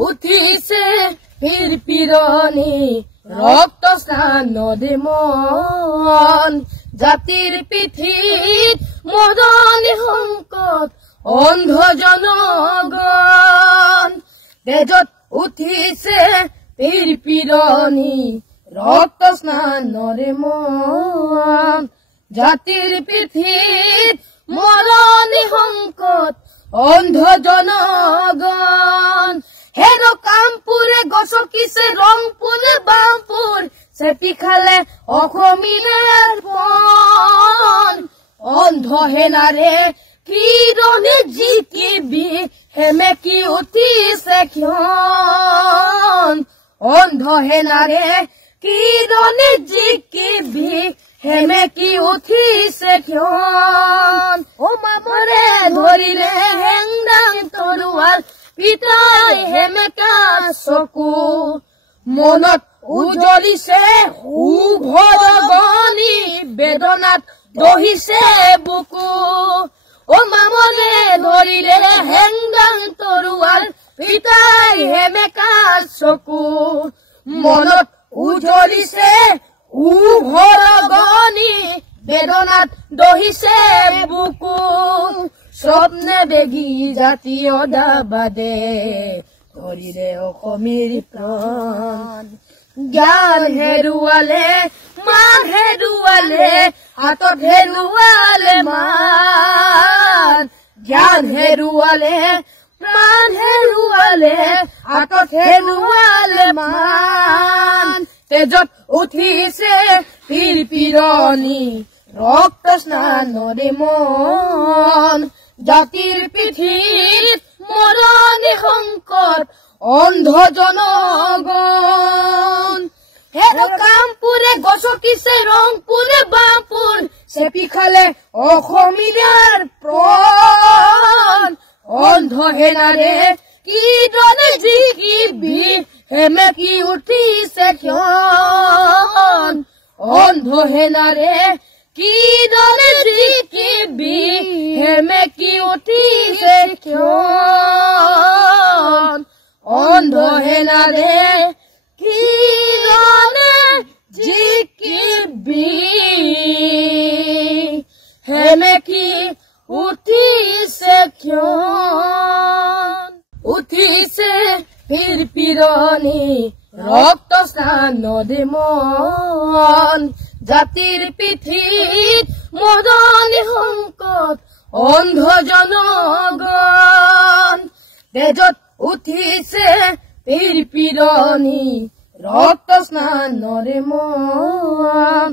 উঠিছে পীৰ পিৰণি ৰক্ত স্নানদে মন জাতিৰ পিঠিত মদনী সংকট অন্ধ জনগণ তেজত উঠিছে পীৰ পিৰণি ৰক্ত স্নানদে মন জাতিৰ পিঠিত মদনী সংকট অন্ধ জনগণ হেন কামপুৰে গছকিছে ৰংপুৰে বামপুৰ চেপি খালে অসমীয়াৰ পণ অন্ধ হেনাৰে কিৰণে জিতিবি হেমেকি উঠিছে ক্ষণ অন্ধ হেনাৰে কিৰণে জিতিবি হেমেকি উঠিছে ক্ষণ ও মামৰে ধৰিলে হেংদাং তৰোৱাল পিতাই হেমেকা চকু মনত উজলিছে উভৰ গণি বেদনাত দহিছে বুকু ও মামৰে ধৰিলে হেংদাং তৰোৱাল পিতাই হেমেকা চকু মনত উজলিছে উভৰ গণি বেদনাত দহিছে বুকু স্বপ্নে বেগি জাতীয়তাবাদে ধৰিলে অসমীৰ প্ৰাণ জ্ঞান হেৰুৱালে মান হেৰুৱালে হাতত হেৰুৱালে মান জ্ঞান হেৰুৱালে মান হেৰুৱালে হাতত হেৰুৱালে মান তেজত উঠিছে পীৰ পিৰণি ৰক্ত স্নানদে মন জাতিৰ পিঠিত মৰণী সংকট অন্ধ জনগণ হেন কামপুৰে গছকিছে ৰংপুৰে বামপুৰ চেপি খালে অসমীয়াৰ প্ৰাণ অন্ধ হেনাৰে কিৰণে জিকিবি হেমেকি উঠিছে ক্ষণ অন্ধ হেনাৰে কিৰণে জিকিবি হেমেকি উঠিছে ক্ষণ অন্ধ হেনাৰে কিৰণে জিকিবি হেমেকি উঠিছে ক্ষণ উঠিছে পীৰ পিৰণি ৰক্ত স্নানদে মন জাতিৰ পিঠিত মদনী সংকট অন্ধ জনগণ তেজত উঠিছে পীৰ পিৰণি ৰক্ত স্নানদে মন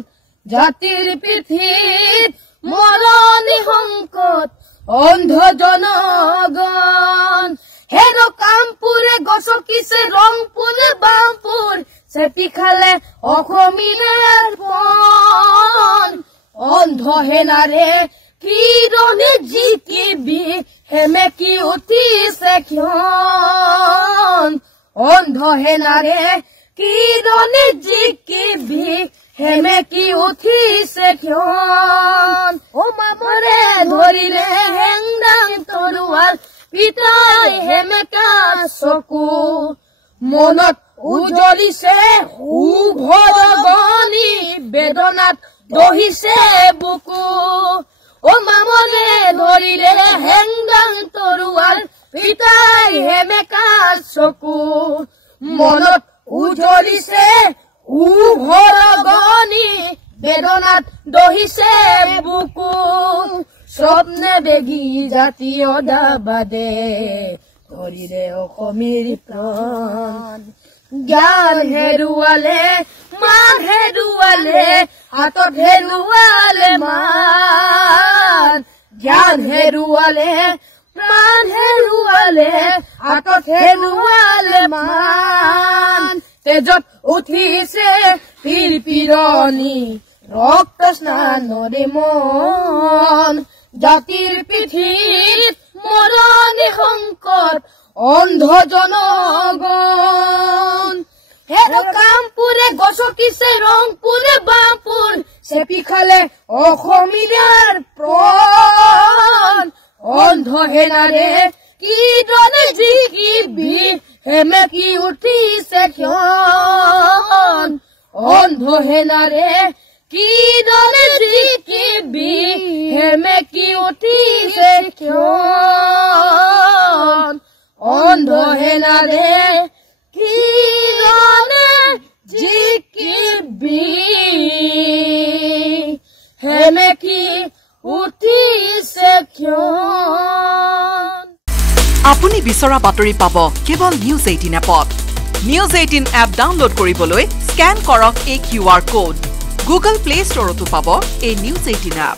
জাতিৰ পিঠিত মদনী সংকট অন্ধ জনগণ হেন কামপুৰে গছকিছে ৰংপুৰে বামপুৰ চেপি খালে অসমীয়াৰ পণ অন্ধ হেনাৰে কিৰণে জিতিবি হেমেকি উঠিছে ক্ষণ অন্ধ হেনাৰে কিৰণে জিকিবি হেমেকি উঠিছে ক্ষণ ও মামৰে ধৰিলে হেংদাং তৰোৱাল পিতাই হেমেকা চকু মনত উজলিছে উভৰ গণি বেদনাত দহিছে বুকু ও মামৰে ধৰিলে হেংদাং তৰোৱাল পিতাই হেমেকা চকু মনত উজলিছে উভৰ গণি বেদনাত দহিছে বুকু স্বপ্নে বেগি জাতীয়তাবাদে ধৰিলে অসমীৰ প্ৰাণ জ্ঞান হেৰুৱালে মান হেৰুৱালে হাতত হেৰুৱালে মান জ্ঞান হেৰুৱালে মান হেৰুৱালে হাতত হেৰুৱালে মান তেজত উঠিছে পীৰ পিৰণি ৰক্ত স্নানদে মন জাতিৰ পিঠিত মৰণী সংকট অন্ধ জনগণ হেন কামপুৰে গছকিছে ৰংপুৰে বামপুৰ চেপি খালে অসমীয়াৰ প্ৰাণ অন্ধ হেনাৰে কিদৰে জিকিবি হেমেকি উঠিছে ক্ষণ অন্ধ হেনাৰে কিদৰে জিকিবি হেমেকি উঠিছে ক্ষণ অন্ধ হেনাৰে কিদৰে জিকিবি হেমেকি উঠিছে ক্ষণ আপুনি বিচৰা বাতৰি পাব কেৱল নিউজ 18 এপত নিউজ 18 এপ ডাউনলোড কৰিবলৈ স্ক্যান কৰক এই QR কোড গুগল প্লে ষ্টৰতো পাব এই নিউজ 18 এপ